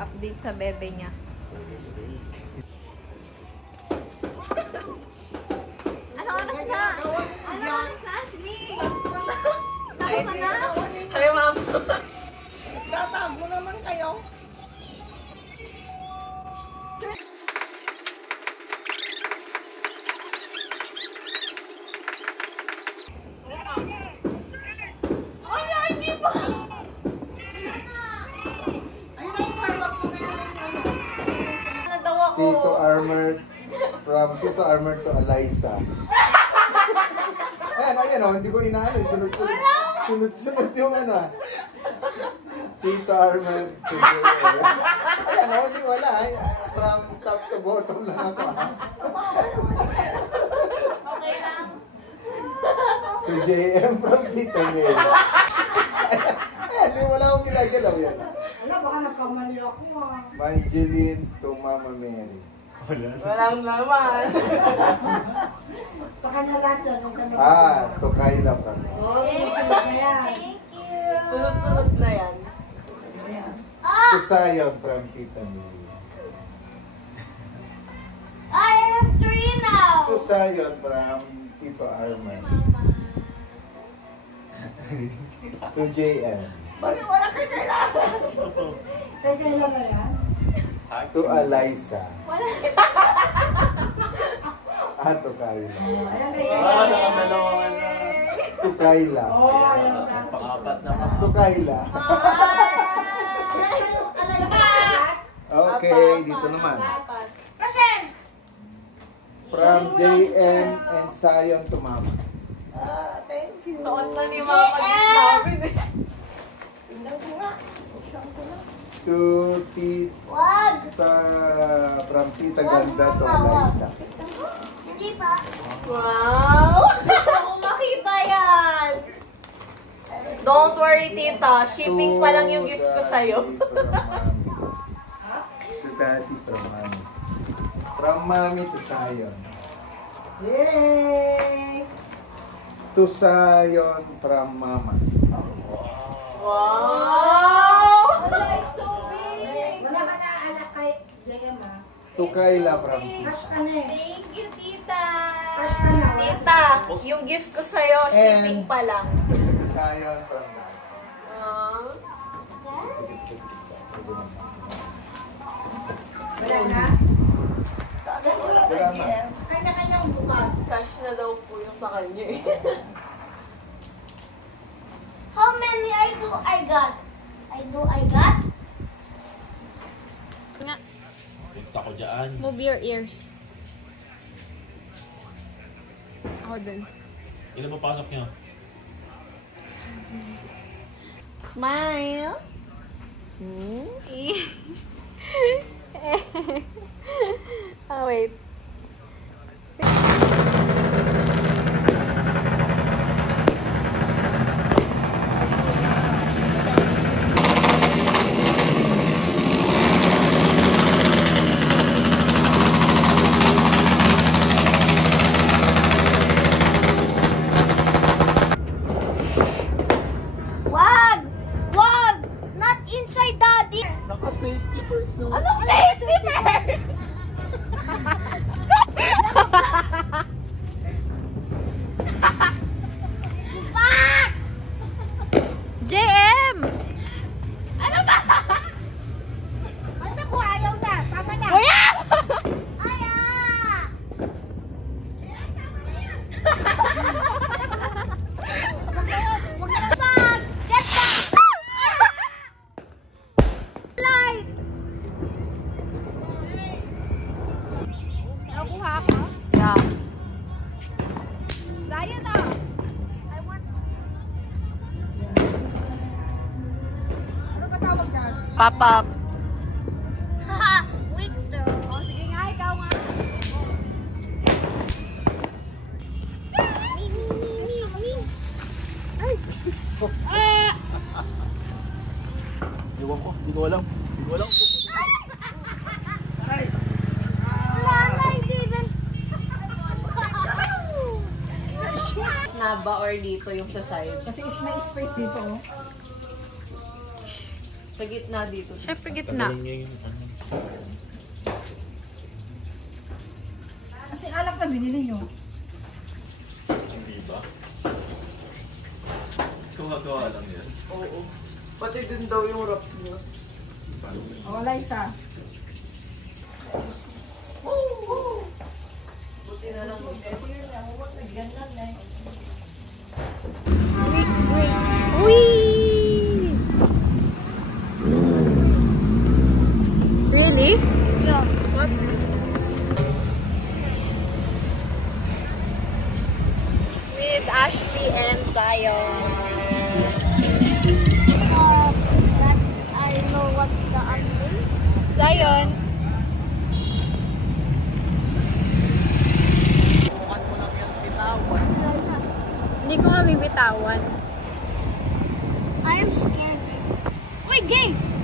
magpa-update sa bebe niya. Ano oras na? Ano oras na, Ashley? Saan ka na? Hi, ma'am. Tatago naman kayo. Tito Armored, from Tito Armored to Eliza. Ayan o, hindi ko inaano, sunod-sunod yung ano. Tito Armored to ayan o, hindi ko wala, from top to bottom lang ako. Okay lang. To JM from Tito Mel. Ayan, di wala akong ginagalaw yan. Wala, baka nagkamali ako ah. Manjeline to Mama Mary. Walang naman. Sa kanya lahat yan. To Kyla from. Oo, sunod na yan. Thank you. Sunod-sunod na yan. To Sayang from Tita Mel. I have 3 now. To Sayang from Tito Arman. To JM. Bakit wala kayo kailangan? Kayo kailangan yan? To Eliza. Wala. To Kyla. Ayan kayo kailangan. To Kyla. Oo, ayan ka. To Kyla. Okay, dito naman. Kasi, From JM and Sayang to Mama. Thank you. Suot na ni mama namin eh. To Tita, wag. from Tita Ganda to Eliza. Hindi pa. Wow! Gusto ko makita yan. Don't worry, tita. Shipping pa lang yung gift ko sa'yo. To Daddy from Mami. From Mami to Sayang. Yay! To Sayang from Mama. Wow! Wala, it's so big. Wala ka na anak kay JM ah. To Kyla from Cash ka na eh. Thank you, tita. Cash ka na. Tita, yung gift ko sa'yo, shipping pa lang. To Sayang from Mama. Wala na? Wala na. Kanya-kanyang bukas. Cash na daw po yung sa kanya eh. How many I got? I got? Nga. Lift ako dyan. Move your ears. Ako dun. Ilan ba pasok niyo? Smile! Oh, wait. Wag! Wag! Not inside, Daddy! Naka-safety first no? Anong safety first? Fuck! JM! Ano ba? Ano ko ayaw na? Tama na. Kuya! Aya! Fuck! Get back! Light! Nakuha ko? Yeah. Zion na! I want... Ano ka tawag dyan? Pop-up. Haha! Victor! O, sige nga, ikaw nga. Me. Ay! Ah! Ewan ko, hindi ko alam. Hindi ko alam. Wala, hindi even... Naba or dito yung sa side. Kasi may space dito. Oh. Sa gitna dito. Siyempre gitna. Tagalin niyo yung ano. Kasi alak na binili nyo. Hindi ba? Gawa-gawa lang yan. Oo. Pati din daw yung wrap niya. O, wala isa. Buti na lang mo. Uy! Really? Yeah. What? With Ashley and Zion. That I know what's the answer. Zion. Hindi ko nga bibitawan. I am scared. Wait, game.